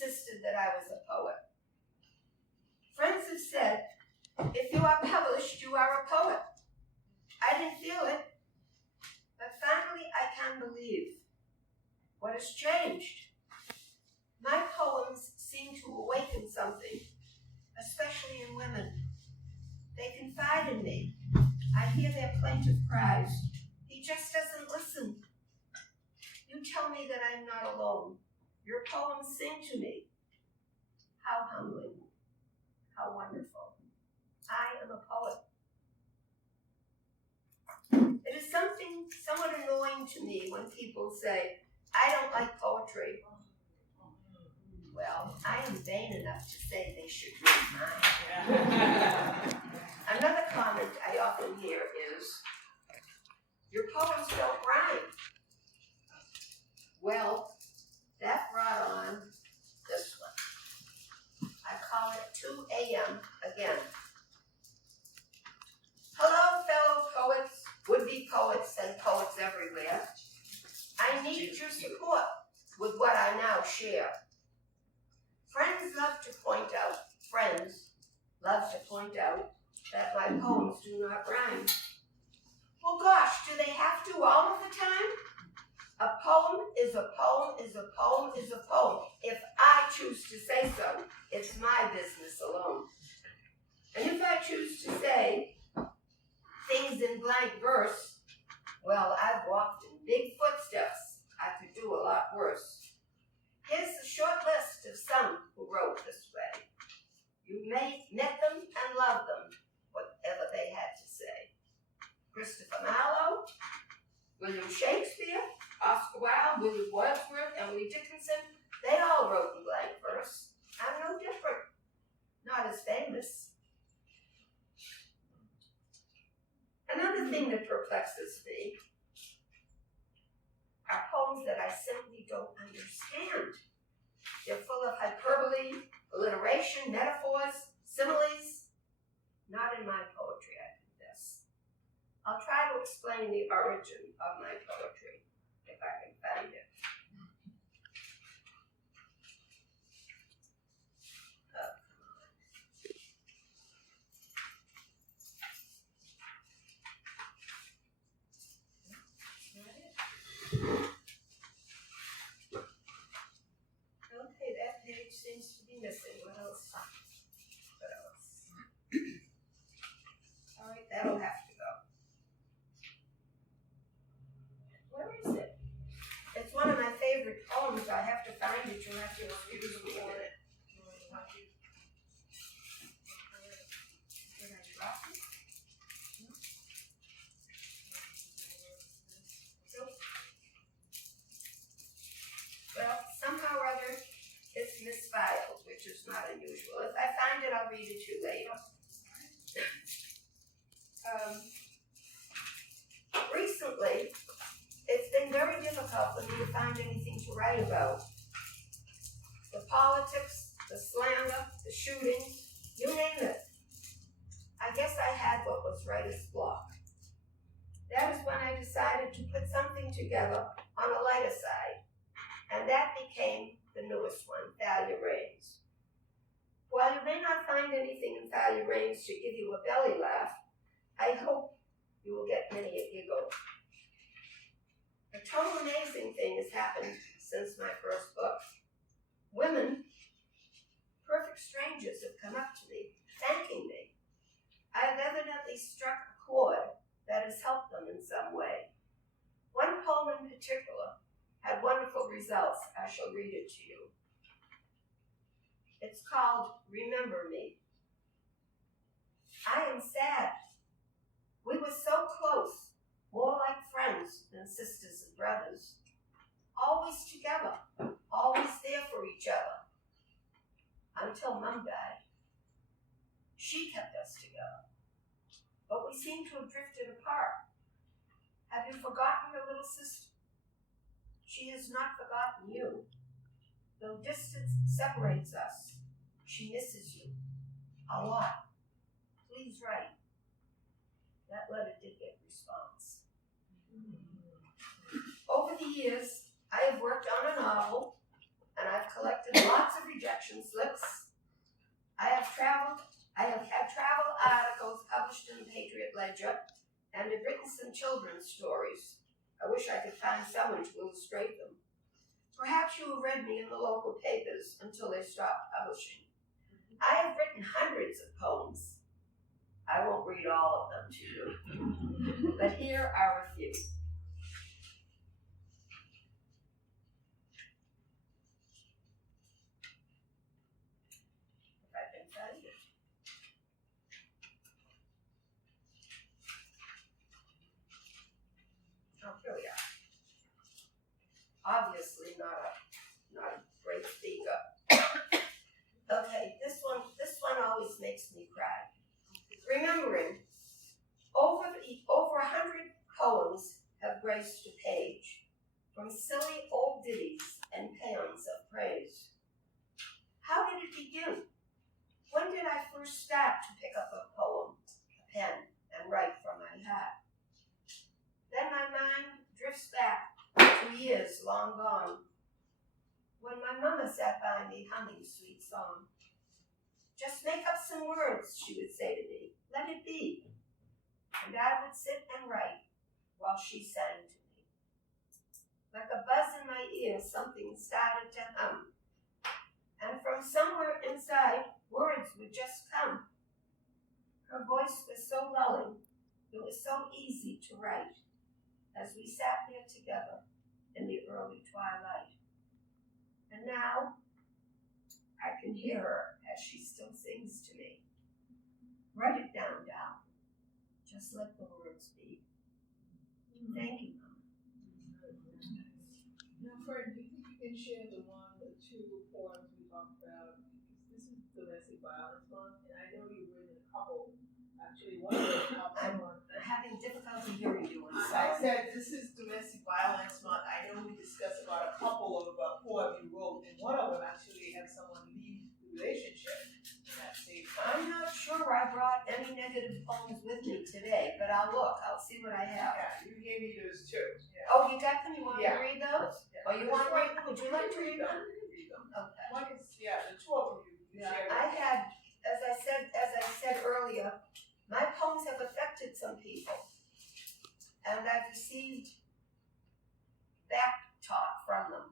insisted that I was a poet. Friends have said, if you are published, you are a poet. I didn't feel it, but finally I can believe. What has changed? My poems seem to awaken something, especially in women. They confide in me. I hear their plaintive cries. He just doesn't listen. You tell me that I'm not alone. Your poems sing to me. How humbling. How wonderful. I am a poet. It is something somewhat annoying to me when people say, I don't like poetry. Well, I am vain enough to say they should read mine. Another comment I often hear is, your poems don't rhyme. Well, that brought on this one. I call it 2 a.m. again. Hello, fellow poets, would-be poets, and poets everywhere. I need your support with what I now share. Friends love to point out that my poems do not rhyme. Well, gosh, do they have to all of the time? A poem is a poem is a poem is a poem. If I choose to say so, it's my business alone. And if I choose to say things in blank verse, well, I've walked in big footsteps. I could do a lot worse. Here's a short list of some who wrote this way. You may met them and loved them, whatever they had to say. Christopher Marlowe, William Shakespeare, Oscar Wilde, William Wordsworth, Emily Dickinson, they all wrote in blank verse. I'm no different, not as famous. Another thing that perplexes me are poems that I simply don't understand. They're full of hyperbole, alliteration, metaphors, similes. Not in my poetry, I confess. I'll try to explain the origin of my poetry, if I can find it. Okay, that page seems to be missing. What else? All right, that'll have to go. Where is it? It's one of my favorite poems. I have to find it. You'll have to excuse me on it. Did I drop it? Nope. Well, somehow or other, it's misfiled, which is not unusual. If I find it, I'll read it to you later. Recently, it's been very difficult for me to find anything to write about. The politics, the slander, the shootings, you name it. I guess I had what was writer's block. That is when I decided to put something together on a lighter side, and that became the newest one, Thalia Reigns. While you may not find anything in Thalia Reigns to give you a belly laugh, I hope you will get many a giggle. A total amazing thing has happened since my first book. Women, perfect strangers, have come up to me, thanking me. I have evidently struck a chord that has helped them in some way. One poem in particular had wonderful results. I shall read it to you. It's called Remember Me. I am sad. We were so close, more like friends than sisters and brothers. Always together, always there for each other. Until Mom died. She kept us together. But we seem to have drifted apart. Have you forgotten your little sister? She has not forgotten you. Though distance separates us, she misses you a lot. Please write. That letter did get response. Over the years, I have worked on a novel, and I've collected lots of election slips. I have had travel articles published in the Patriot Ledger, and have written some children's stories. I wish I could find someone to illustrate them. Perhaps you have read me in the local papers until they stopped publishing. I have written hundreds of poems. I won't read all of them to you, but here are a few. If I can find it. Oh, here we are. Obviously not a great speaker. Okay, this one always makes me cry. Remembering, over 100 poems have graced a page, from silly old ditties and paeans of praise. How did it begin? When did I first start to pick up a poem, a pen, and write from my heart? Then my mind drifts back to years long gone, when my mama sat by me humming sweet song. Just make up some words, she would say to me, let it be. And I would sit and write while she sang to me. Like a buzz in my ear, something started to hum. And from somewhere inside, words would just come. Her voice was so lulling, it was so easy to write, as we sat there together in the early twilight. And now, I can hear her as she still sings to me. Write it down, Dal. Just let the words be. Thank you, Mama. Now, Fred, do you think you can share the two poems we talked about? This is domestic violence month, and I know you've written a couple. Actually, one of them I'm having difficulty hearing you. I said this is domestic violence month. I know we discussed about a couple of poems you wrote, and one of them actually had someone leave the relationship in that same time. I'm not sure I brought any negative poems with me today, but I'll look. I'll see what I have. Yeah, you gave me those too. Yeah. Oh, you got them? You want Yeah. to read those? Yeah. Oh, you want to read them? Would you like to read them? Read them. Okay. One is, the two of them you shared. I had, as I said earlier, my poems have affected some people, and I've received back talk from them.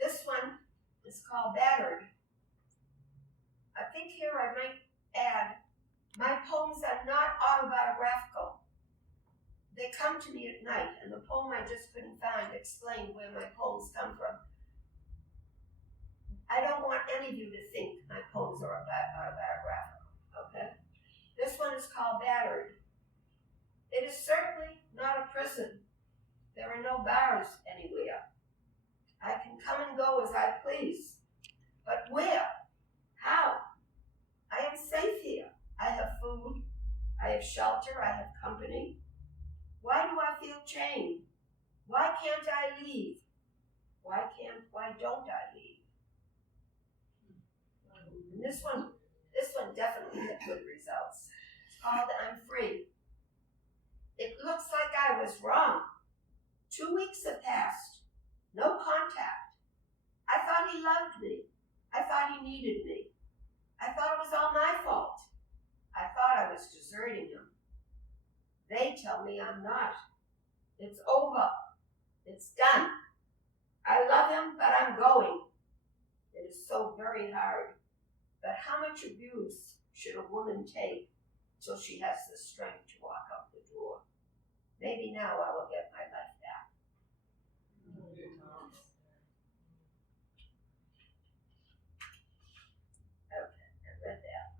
This one is called Battered. I think here I might add, my poems are not autobiographical. They come to me at night, and the poem I just couldn't find explained where my poems come from. I don't want any of you to think my poems are autobiographical, okay? This one is called Battered. It is certainly not a prison. There are no bars anywhere. I can come and go as I please. But where? How? I am safe here. I have food. I have shelter. I have company. Why do I feel chained? Why can't I leave? Why don't I leave? And this one definitely had good results. It's called I'm Free. It looks like I was wrong. 2 weeks have passed. No contact. I thought he loved me. I thought he needed me. I thought it was all my fault. I thought I was deserting him. They tell me I'm not. It's over. It's done. I love him, but I'm going. It is so very hard. But how much abuse should a woman take till she has the strength to walk out the door? Maybe now I will get my life back. Okay, I read that.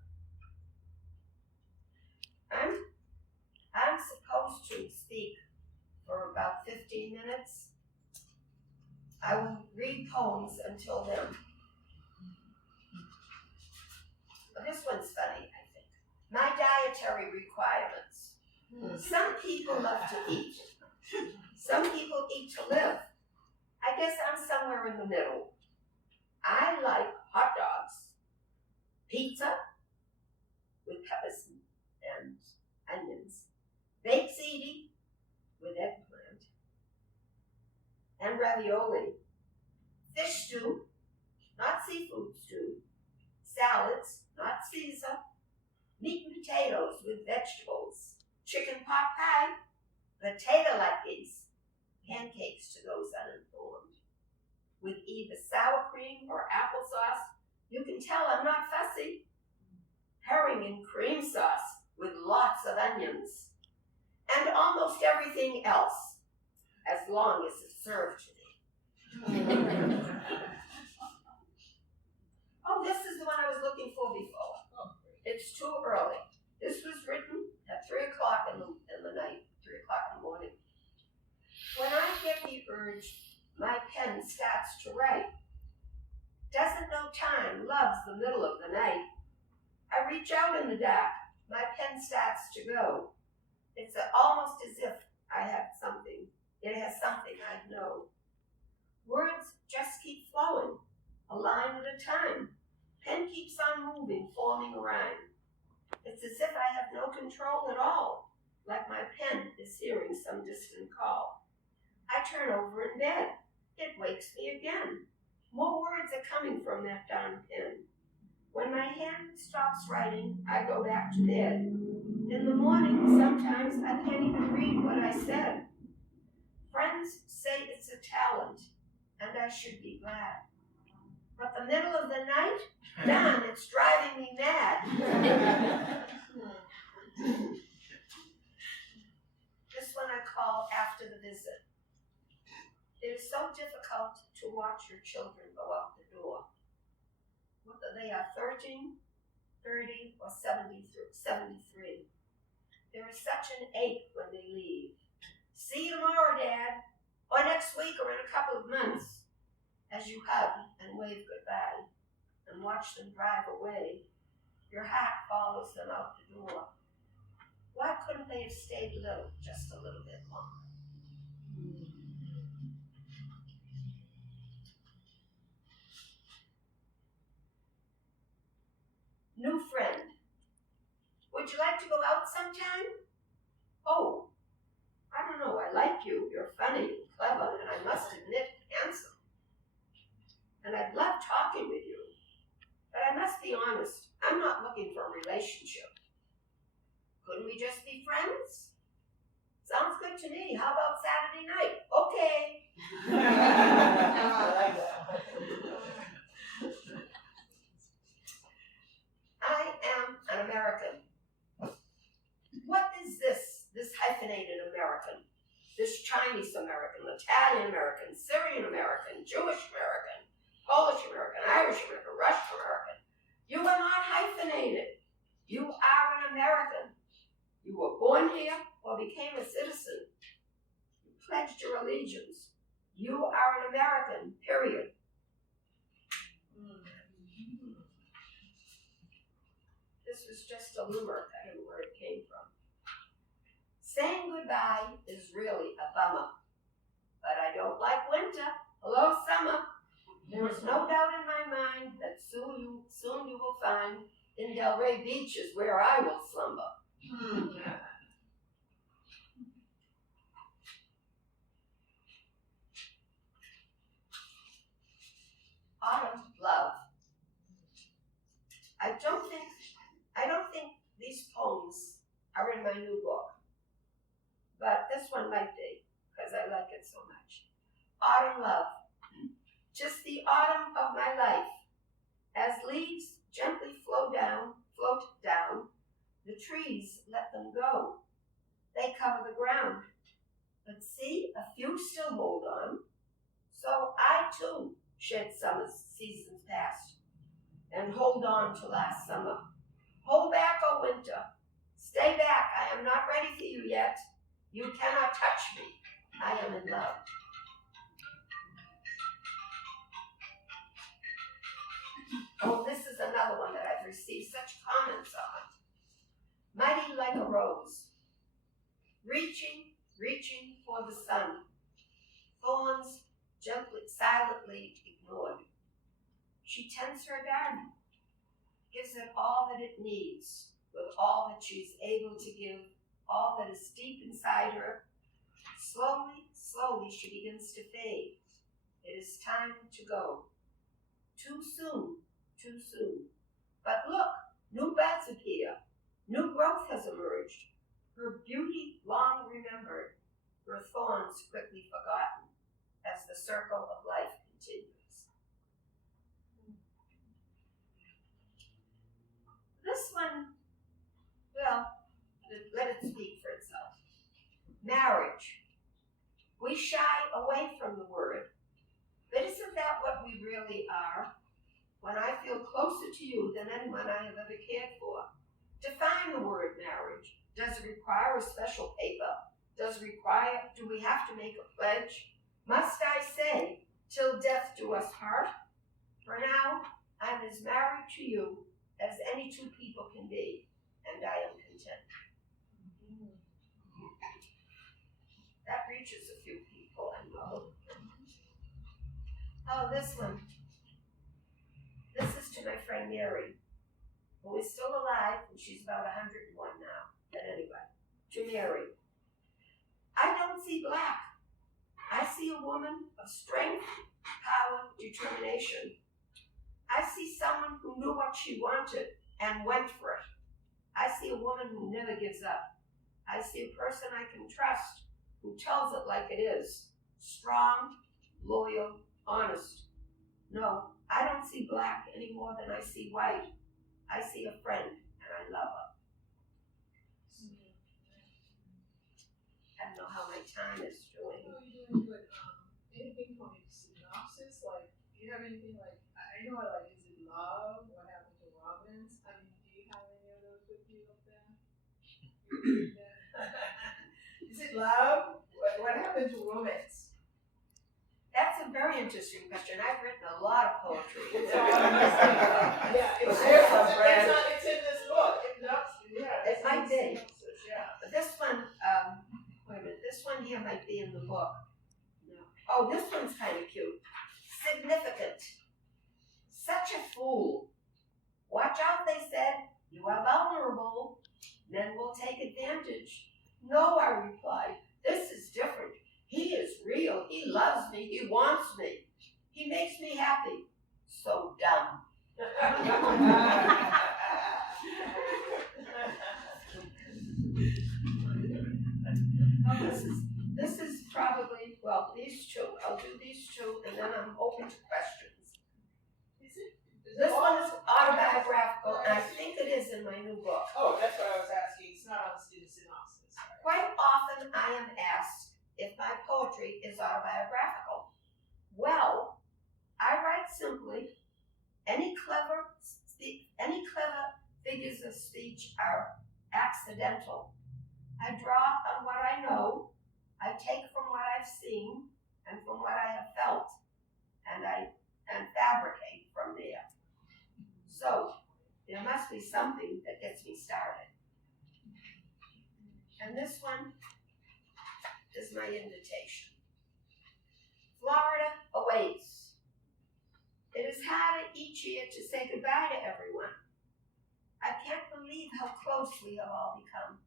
I'm supposed to speak for about 15 minutes. I will read poems until then. This one's funny, I think. My dietary requirements. Some people love to eat. Some people eat to live. I guess I'm somewhere in the middle. I like hot dogs, pizza with peppers and onions, baked ziti with eggplant, and ravioli, fish stew, not seafood. salads, not Caesar, meat and potatoes with vegetables, chicken pot pie, potato latkes, pancakes to those uninformed, with either sour cream or applesauce. You can tell I'm not fussy. Herring and cream sauce with lots of onions, and almost everything else, as long as it's served to me. Oh, this is the one I was looking for before. It's too early. This was written at 3 o'clock in the night, 3 o'clock in the morning. When I get the urge, my pen starts to write. Doesn't know time, loves the middle of the night. I reach out in the dark, my pen starts to go. It's almost as if it has something I know. Words just keep flowing, a line at a time. Pen keeps on moving, forming a rhyme. It's as if I have no control at all, like my pen is hearing some distant call. I turn over in bed. It wakes me again. More words are coming from that darn pen. When my hand stops writing, I go back to bed. In the morning, sometimes I can't even read what I said. Friends say it's a talent, and I should be glad. But the middle of the night, darn, it's driving me mad. This one I call after the visit. It is so difficult to watch your children go out the door. Whether they are 13, 30, or 73. There is such an ache when they leave. See you tomorrow, Dad, or next week, or in a couple of months. As you hug and wave goodbye and watch them drive away, your heart follows them out the door. Why couldn't they have stayed just a little bit longer? New friend. Would you like to go out sometime? Oh, I don't know, I like you. You're funny and clever, and I must admit, handsome. And I'd love talking with you. But I must be honest, I'm not looking for a relationship. Couldn't we just be friends? Sounds good to me. How about Saturday night? Okay. I like that. I am an American. What is this hyphenated American? This Chinese American, Italian American, Syrian American, Jewish American, Polish American, Irish American, Russian American. You are not hyphenated. You are an American. You were born here or became a citizen. You pledged your allegiance. You are an American, period. This was just a limerick. I don't know where it came from. Saying goodbye is really a bummer. But I don't like winter. Hello, summer. There is no doubt in my mind that soon you will find in Delray Beach is where I will slumber. Autumn love. I don't think these poems are in my new book, but this one might be, because I like it so much. Autumn love. Just the autumn of my life. As leaves gently float down, the trees let them go. They cover the ground. But see, a few still hold on. So I too shed summer's seasons past and hold on to last summer. Hold back, O winter. Stay back. I am not ready for you yet. You cannot touch me. I am in love. Oh, this is another one that I've received such comments on. Mighty like a rose, reaching for the sun. Thorns gently, silently ignored. She tends her garden, gives it all that it needs, with all that she's able to give, all that is deep inside her. Slowly she begins to fade. It is time to go. Too soon. But look, new buds appear, new growth has emerged. Her beauty long remembered, her thorns quickly forgotten, as the circle of life continues. This one, well, let it speak for itself. Marriage. We shy away from the word, but isn't that what we really are? When I feel closer to you than anyone I have ever cared for. Define the word marriage. Does it require a special paper? Do we have to make a pledge? Must I say, till death do us part? For now, I'm as married to you as any two people can be, and I am content. That reaches a few people, I know. Oh, this one. This is to my friend Mary, who is still alive, and she's about 101 now. But anyway, to Mary. I don't see black. I see a woman of strength, power, determination. I see someone who knew what she wanted and went for it. I see a woman who never gives up. I see a person I can trust, who tells it like it is. Strong, loyal, honest. No, I don't see black any more than I see white. I see a friend, and I love her. I don't know how my time is doing. No, you're doing good. Anything from a synopsis? Like, do you have anything like, I know, like, is it love? What happened to Robbins? I mean, do you have any of those with you up there? Is it love? What happened to romance? That's a very interesting question. I've written a lot of poetry. Yeah, it's in this book. It might be. Yeah. But this one, wait a minute, this one here might be in the book. No. Oh, this one's kind of cute. Significant. Such a fool. Watch out, they said. You are vulnerable. Men will take advantage. No, I replied. This is different. He is real. He loves me. He wants me. He makes me happy. So dumb. This is probably, well, these two. I'll do these two, and then I'm open to questions. This one is autobiographical, and I think it is in my new book. Oh, that's what I was asking. It's not in the synopsis. Quite often I am asked if my poetry is autobiographical. Well, I write simply. Any clever figures of speech are accidental. I draw on what I know, I take from what I've seen and from what I have felt, and fabricate from there. So there must be something that gets me started. And this one is my invitation. Florida awaits. It is harder each year to say goodbye to everyone. I can't believe how close we have all become.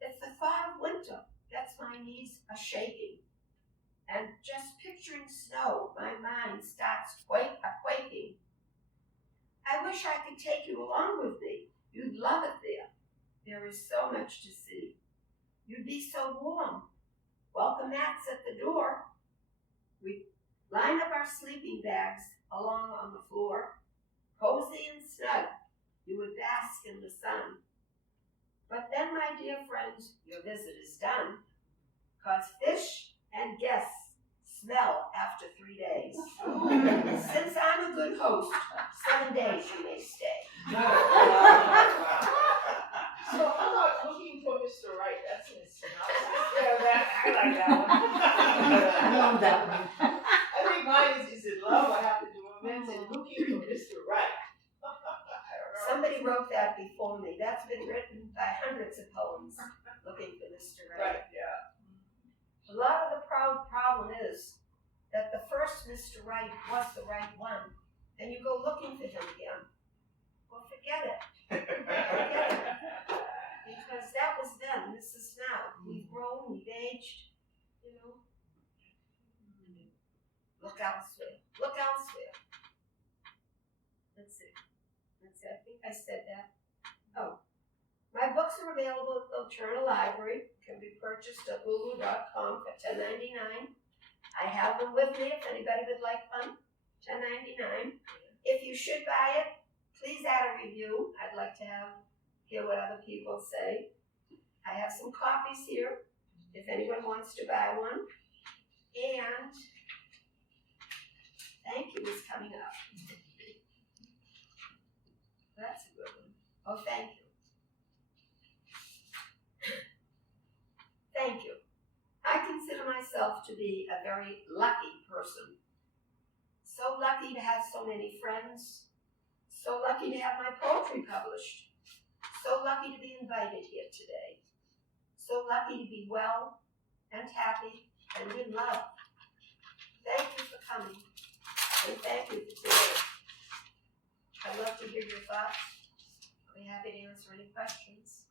It's the thought of winter gets my knees a-shaking. And just picturing snow, my mind starts quaking. I wish I could take you along with me. You'd love it there. There is so much to see. You'd be so warm. Welcome mats at the door. We line up our sleeping bags along on the floor. Cozy and snug, you would bask in the sun. But then, my dear friends, your visit is done, 'cause fish and guests smell after 3 days. Since I'm a good host, 7 days you may stay. So how about looking for Mr. Right? That's in the synopsis. Yeah, I like that one. I love that one. I think mine is it love? What happened to romance? And looking for Mr. Right. I don't know. Somebody wrote that before me. That's been written by hundreds of poems, looking for Mr. Right. Right, yeah. A lot of the problem is that the first Mr. Right was the right one, and you go looking for him again. Well, forget it. Forget it. Because that was then, this is now. We've grown, we've aged, you know. Look elsewhere. Look elsewhere. Let's see. That's it. I think I said that. Oh. My books are available at the Alterna Library, can be purchased at lulu.com for $10.99. I have them with me if anybody would like them, $10.99. If you should buy it, please add a review. I'd like to hear what other people say. I have some copies here, if anyone wants to buy one. And thank you is coming up. That's a good one. Oh, thank you. Thank you. I consider myself to be a very lucky person. So lucky to have so many friends. So lucky to have my poetry published. So lucky to be invited here today. So lucky to be well and happy and in love. Thank you for coming. And thank you for today. I'd love to hear your thoughts. I'll be happy to answer any questions.